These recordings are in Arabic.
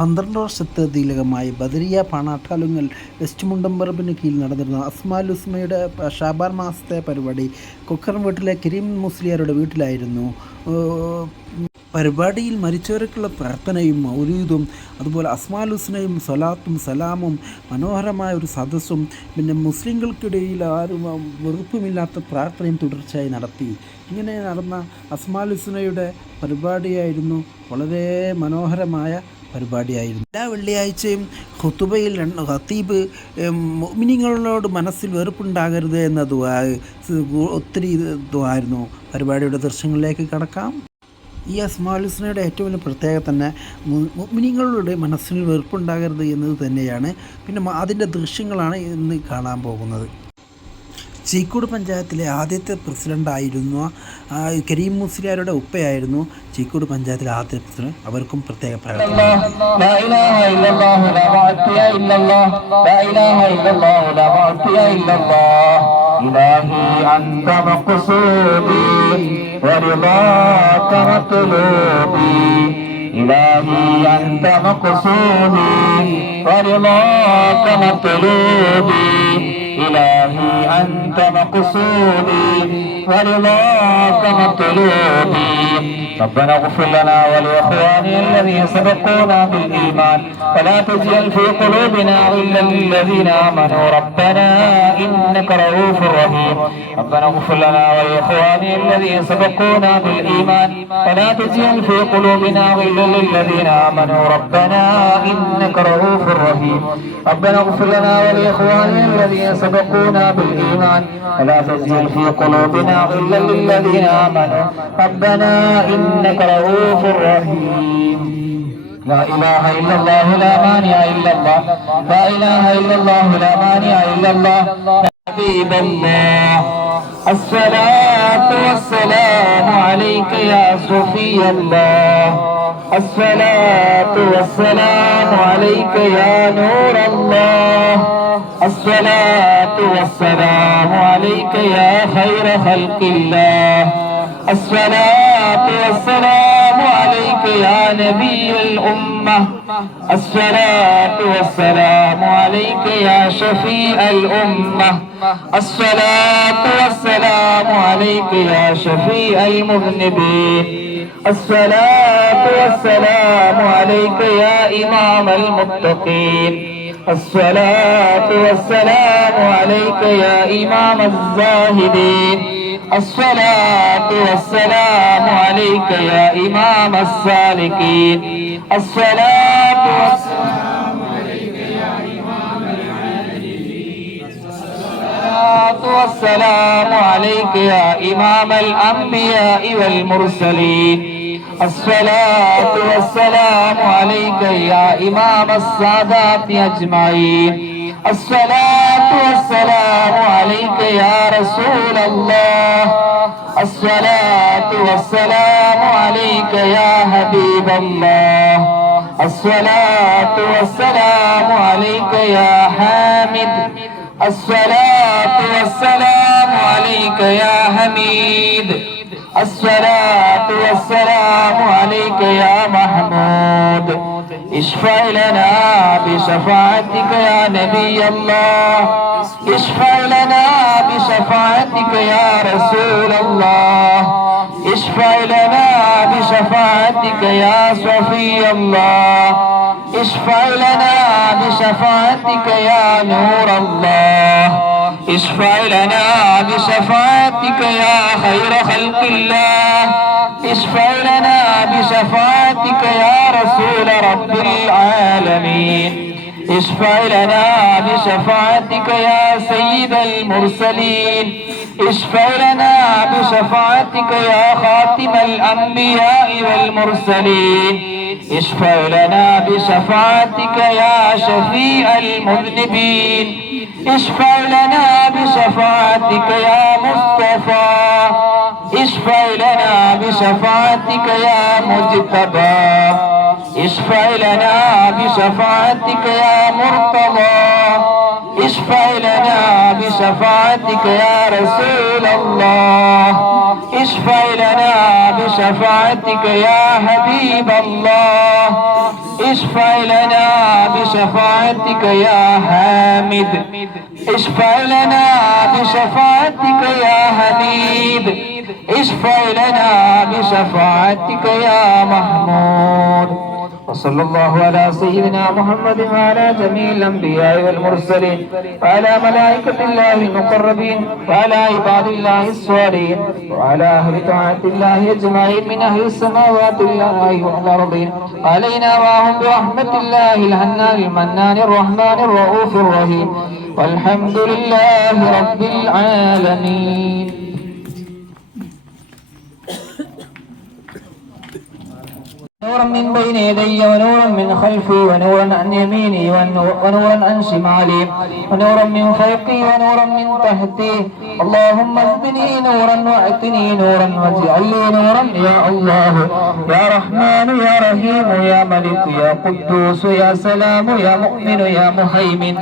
പന്ത്രണ്ട് വർഷത്തെ ദീലകമായി ബദരിയ പാണാട്ടാലുങ്ങൽ വെസ്റ്റ് മുണ്ടമ്പറമ്പിന് കീഴിൽ നടന്നിരുന്ന അസ്മാൽ ഉസ്മയുടെ ഷാബാർ മാസത്തെ പരിപാടി കൊക്കറം വീട്ടിലെ കരീം മുസ്ലിയാരുടെ വീട്ടിലായിരുന്നു. പരിപാടിയിൽ മരിച്ചവർക്കുള്ള പ്രാർത്ഥനയും മൗലൂദും അതുപോലെ അസ്മാലുസ്നയും സൊലാത്തും സലാമും മനോഹരമായ ഒരു സദസ്സും പിന്നെ മുസ്ലിങ്ങൾക്കിടയിൽ ആരും വെറുപ്പുമില്ലാത്ത പ്രാർത്ഥനയും തുടർച്ചയായി നടത്തി. ഇങ്ങനെ നടന്ന അസ്മാലുസ്നയുടെ പരിപാടിയായിരുന്നു വളരെ മനോഹരമായ പരിപാടിയായിരുന്നു. എല്ലാ വെള്ളിയാഴ്ചയും ഖുത്തുബയിൽ ഹത്തീബ് മിനിങ്ങളോട് മനസ്സിൽ വെറുപ്പുണ്ടാകരുത് എന്ന ഒത്തിരി ഇതുമായിരുന്നു. പരിപാടിയുടെ ദൃശ്യങ്ങളിലേക്ക് കടക്കാം. ഈ അസ്മാലുസ്നയുടെ ഏറ്റവും വലിയ പ്രത്യേകത തന്നെ മിനിങ്ങളുടെ മനസ്സിൽ വെറുപ്പുണ്ടാകരുത് എന്നത് തന്നെയാണ്. പിന്നെ അതിന്റെ ദൃശ്യങ്ങളാണ് ഇന്ന് കാണാൻ പോകുന്നത്. ചീക്കോട് പഞ്ചായത്തിലെ ആദ്യത്തെ പ്രസിഡൻ്റായിരുന്നു ആ, കരീം മുസ്ലിയാരുടെ ഉപ്പയായിരുന്നു ചീക്കോട് പഞ്ചായത്തിലെ ആദ്യത്തെ പ്രസിഡന്റ് അവർക്കും പ്രത്യേക പ്രകടനം لا إله إلا الله لا معطي إلا الله لا إله إلا الله لا معطي إلا الله إلهي أنت مقصودي ورضاك مطلوبي إلهي أنت مقصودي ورضاك مطلوبي ربنا اغفر لنا ولإخواننا الذين سبقونا بالإيمان. ولا تجعل في قلوبنا غلا للذين آمنوا. ربنا إنك رؤوف رحيم. ربنا اغفر لنا ولإخواننا الذين سبقونا بالإيمان. ولا تجعل في قلوبنا غلا للذين آمنوا. ربنا إنك رؤوف رحيم. ربنا اغفر لنا ولإخواننا الذين سبقونا بالإيمان. ولا تجعل في قلوبنا غلا للذين آمنوا. ربنا إنك رؤوف رحيم. لا إله إلا الله لا مانع إلا الله. لا إله إلا الله لا مانع إلا الله. حبيب الله. الصلاة والسلام عليك يا صفي الله. الصلاة والسلام عليك يا نور الله. الصلاة والسلام عليك يا خير خلق الله. الصلاة والسلام عليك يا نبي الأمة. الصلاة والسلام عليك يا شفيع الأمة. الصلاة والسلام عليك يا شفيع المذنبين. الصلاة والسلام عليك يا إمام المتقين. الصلاة والسلام عليك يا إمام الزاهدين. الصلاة والسلام عليك يا إمام السالكين. الصلاة والسلام الصلاة والسلام عليك يا إمام الأنبياء والمرسلين. الصلاة والسلام عليك يا إمام السادات أجمعين. الصلاة والسلام عليك يا رسول الله. الصلاة والسلام عليك يا حبيب الله. الصلاة والسلام عليك يا حامد. الصلاة والسلام عليك يا حميد. الصلاة والسلام عليك يا محمود. اشفع لنا بشفاعتك يا نبي الله. اشفع لنا بشفاعتك يا رسول الله. اشفع لنا بشفاعتك يا صفي الله. اشفع لنا بشفاعتك يا نور الله. اشفع لنا بشفاعتك يا خير خلق الله. اشفع لنا بشفاعتك يا رسول رب العالمين. اشفع لنا بشفاعتك يا سيد المرسلين. اشفع لنا بشفاعتك يا خاتم الأنبياء والمرسلين. اشفع لنا بشفاعتك يا شفيع المذنبين. اشفع لنا بشفاعتك يا مصطفى. اشفع لنا بشفاعتك يا مجتبى. اشفع لنا بشفاعتك يا مرتضى. اشفع لنا بشفاعتك يا رسول الله. اشفع لنا بشفاعتك يا حبيب الله. اشفع لنا بشفاعتك يا حامد. اشفع لنا بشفاعتك يا حميد. اشفع لنا بشفاعتك يا محمود. وصلى الله على سيدنا محمد وعلى جميع الأنبياء والمرسلين وعلى ملائكة الله المقربين وعلى عباد الله الصالحين وعلى أهل طاعة الله أجمعين من أهل السماوات الله والأرضين. علينا واهم برحمة الله الهنان المنان الرحمن الرؤوف الرحيم. والحمد لله رب العالمين. نورا من بين يدي ونورا من خلفي ونورا عن يميني ونو- ونورا عن شمالي. ونورا من فوقي ونورا من تحتي. اللهم ازدني نورا واعطني نورا واجعل لي نورا يا الله. يا رحمن يا رحيم يا ملك يا قدوس يا سلام يا مؤمن يا مهيمن.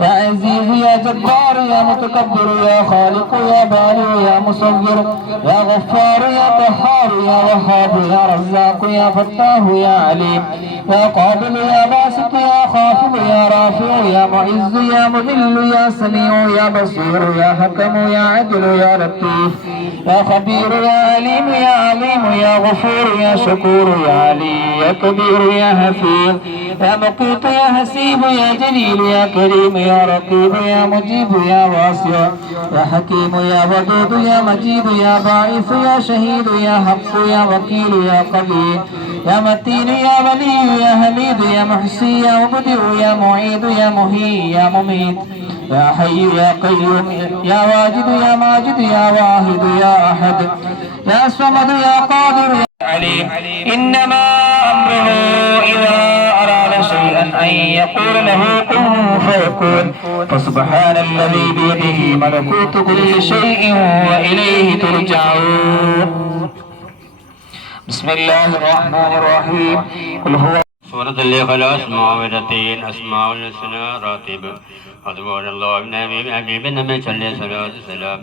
يا عزيز يا جبار يا متكبر يا خالق يا بارئ يا مصور يا غفار يا قهار يا وهاب يا رزاق يا فتاه يا عليم يا قابل يا باسط يا خافض يا رافع يا معز يا مذل يا سميع يا بصير يا حكم يا عدل يا لطيف يا خبير يا عليم يا عليم يا غفور يا شكور يا علي يا كبير يا حفيظ يا مقيت يا حسيب يا جليل يا كريم يا رقيب يا مجيب يا واسع يا حكيم يا ودود يا مجيد يا باعث يا شهيد يا حق يا وكيل يا قدير يا متين يا ولي يا حميد يا محسي يا مبدع يا معيد يا مهي يا مميت. يا حي يا قيوم يا واجد يا ماجد يا واحد يا أحد. يا صمد يا قادر يا عليم إنما أمره إذا أراد شيئا أن يقول له كن فيكون. فسبحان الذي بيده ملكوت كل شيء وإليه ترجعون. بسم الله الرحمن الرحيم قل هو سورة الإخلاص معاوذتين أسماء الحسنى راتب അതുപോലെ അള്ളാഹുവിനെ ഹബീബിനെ നമ്മെ ചൊല്ലിയ സ്വലാത്ത് സലാം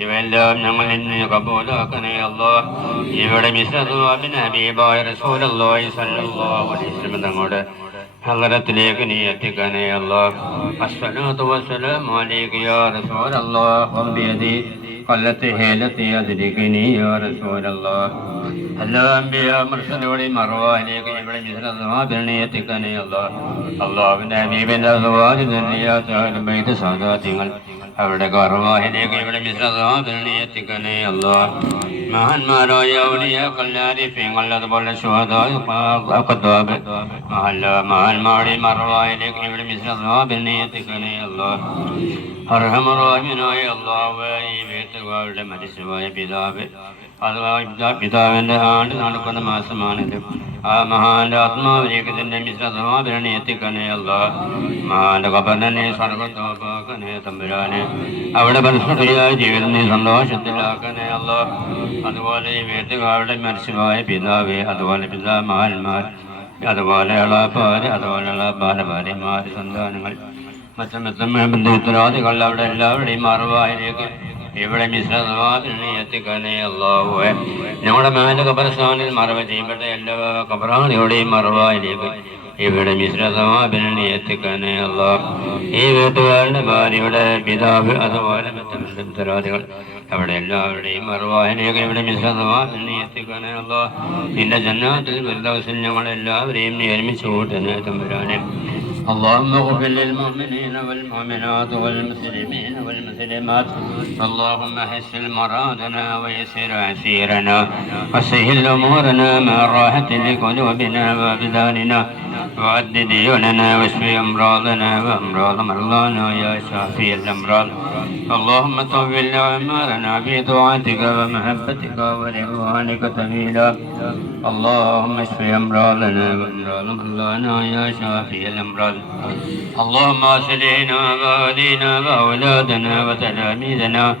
ഇവയെല്ലാം ഞങ്ങൾ ഇന്ന് കബൂലാക്കണേ അള്ളാഹ് ഇവിടെ മിസ്രദ്വാബിൻ ഹബീബായ റസൂൽ അള്ളാഹി സല്ലല്ലാഹു അലൈഹി വസല്ലം തങ്ങളുടെ ഹലറത്തിലേക്ക് നീ എത്തിക്കണേ അള്ളാഹ് അസ്സലാത്തു വസ്സലാമു അലൈക യാ റസൂൽ അള്ളാഹ് വബിയദി കൊല്ലത്തെ ഹേലത്തെ അതിരിക്കണി അവരുടെ എല്ലാ ഇവിടെ മിഥുനത്തിക്കനെയല്ലോ അള്ളാഹുവിന്റെ അവിടെ മറവാഹിലേക്ക് മഹാന്മാരായ ഔലിയാക്കല്ലാരിഫ്യങ്ങൾ അതുപോലെ ശുഹദാബ് മഹല്ല മഹാന്മാരുടെ മറവാഹിലേക്ക് ഇവിടെ മിഥുനത്തിക്കനെ അല്ലോ. അർഹമറാമിനായ അള്ളാഹ് ഈ വീട്ടുകാരുടെ മരിച്ചുപോയ പിതാവ് അഥവാ പിതാ- പിതാവിന്റെ ആണ്ട് നടക്കുന്ന മാസമാണിത്. ആ മഹാന്റെ ആത്മാവിലേക്ക് തന്നെ മിശ്രമാഭരണി എത്തിക്കണേ അല്ല മഹാന്റെ കബറിനെ സർവത്തോപ്പാക്കണേ തമ്പുരാനെ. അവിടെ പരസ്പരിയായ ജീവിതം നീ സന്തോഷത്തിലാക്കണേ അല്ല അതുപോലെ ഈ വീട്ടുകാരുടെ മരിച്ചുപോയ പിതാവ് അതുപോലെ പിതാ മഹാന്മാർ അതുപോലെ ഇളാപ്പാര് അതുപോലെയുള്ള ഇളാപ്പാര ഭാര്യമാർ സന്താനങ്ങൾ മറ്റെണ്ണത്തമ്മ ഉത്തരവാദികൾ അവിടെ എല്ലാവരുടെയും മറവായിലേക്ക് ഇവിടെ മിശ്രവാദിനെത്തിക്കാനെയല്ലാവേ ഞങ്ങളുടെ മേലെ കബർസ്ഥാനിൽ മറവ് ചെയ്യപ്പെട്ട എല്ലാ കബറാണികളുടെയും മറവായിലേക്ക് ഇവിടെ മിശ്രസമാപിനെ എത്തിക്കാനെയല്ല ഈ വീട്ടുകാരുടെ ഭാര്യയുടെ പിതാവ് അതുപോലെ മറ്റു ഉത്തരവാദികൾ അവിടെ എല്ലാവരുടെയും മറുവാഹിനെയൊക്കെ ഇവിടെ മിശ്രസമാപിനെ എത്തിക്കാനെയല്ല നിന്റെ ജന്നാത്തിൽ വൃദ്ധവസിൽ ഞങ്ങൾ എല്ലാവരെയും ഒരുമിച്ച് കൂട്ടുന്ന തമ്പുരാനെ اللهم اغفر للمؤمنين والمؤمنات والمسلمين والمسلمات اللهم حسن مرادنا ويسر عسيرنا وسهل امورنا مع راحة لقلوبنا وأبداننا وعد ديوننا واشف أمراضنا وأمراض مرضانا يا شافي الأمراض اللهم طول في طاعتك ومحبتك ورضوانك طويلا اللهم اشف امراضنا وامراض مرضانا يا شافي الامراض اللهم اصلحنا واهدنا وأولادنا وتلاميذنا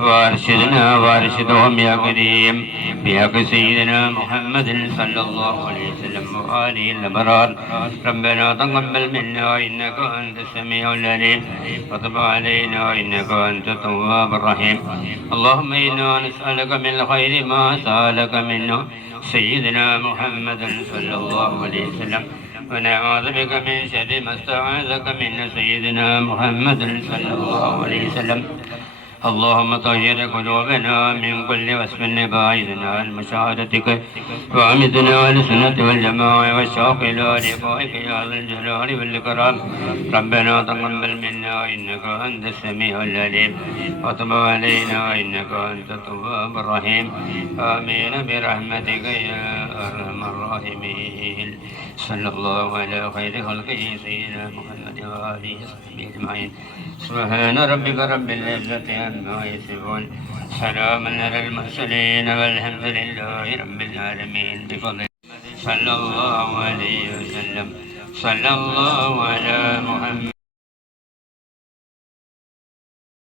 وأرشدنا وأرشدهم يا كريم بحق سيدنا محمد صلى الله عليه وسلم. وآله الأبرار ربنا تقبل منا إنك أنت السميع العليم وتب علينا إنك أنت التواب الرحيم اللهم إنا نسألك من خير ما سألك منه سيدنا محمد صلى الله عليه وسلم ونعوذ بك من شر ما استعاذك من سيدنا محمد صلى الله عليه وسلم اللهم طهر قلوبنا من كل وصف باعثنا عن مشاهدتك وعمدنا على السنة والجماعة والشوق إلى لقائك يا ذا الجلال والإكرام. ربنا تقبل منا إنك أنت السميع العليم وتب علينا إنك أنت التواب الرحيم. آمين برحمتك يا أرحم الراحمين. صلى الله على خير خلقه سيدنا محمد وآله وصحبه أجمعين. سبحان ربك رب العزة عما يصفون. سلام على المرسلين والحمد لله رب العالمين. بفضل صلى الله عليه وسلم. صلى الله على محمد